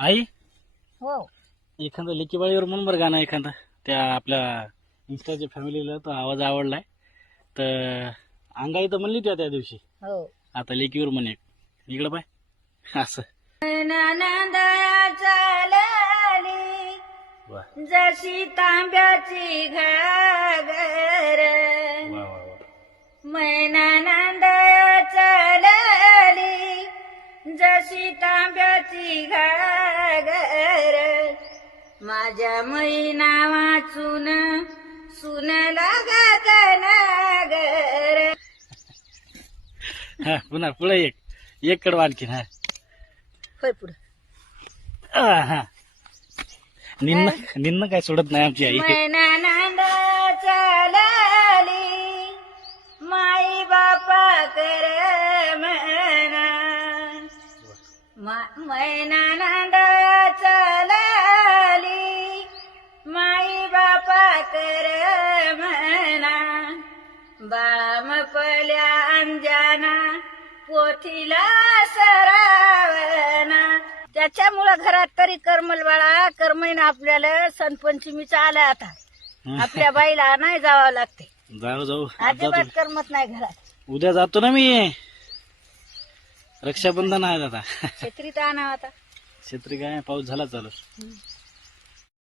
आई हो एखादं लेकीबाळीवर म्हण बरं गाणं एखादं त्या आपल्या इंस्टाच्या फॅमिलीला तो आवाज आवडलाय तर अंगाई तर म्हणली त्या दिवशी हो आता लेकीवर म्हण एक इकडं पाय असं नंदया चालली वा जशी तांब्याची घागर वा वा वा मैना नंदया चालली जशी तांब्याची घागर माझ्या मैना वाचून सुन लागत नागर. हा पुन्हा पुढे एक कडवा आणखीन हा होय पुढं हा निन्न काय सोडत नाही आमची आई मैना नंदा चालली माई बापा कर म्हणा मैना नंदा चालली माई बापा कर म्हणा बाळा मपल्या अंजाना पोथीला सरावना. त्याच्यामुळं घरात तरी करमल बाळा करमईन आपल्याला सण पंचमीचा आला आता आपल्या बाईला नाही जावं लागते जाऊ जाऊ अजिबात करमत नाही घरात. उद्या जातो ना मी रक्षाबंधन आहे आता छत्रीत आणावं आता छत्री काय पाऊस झाला चालू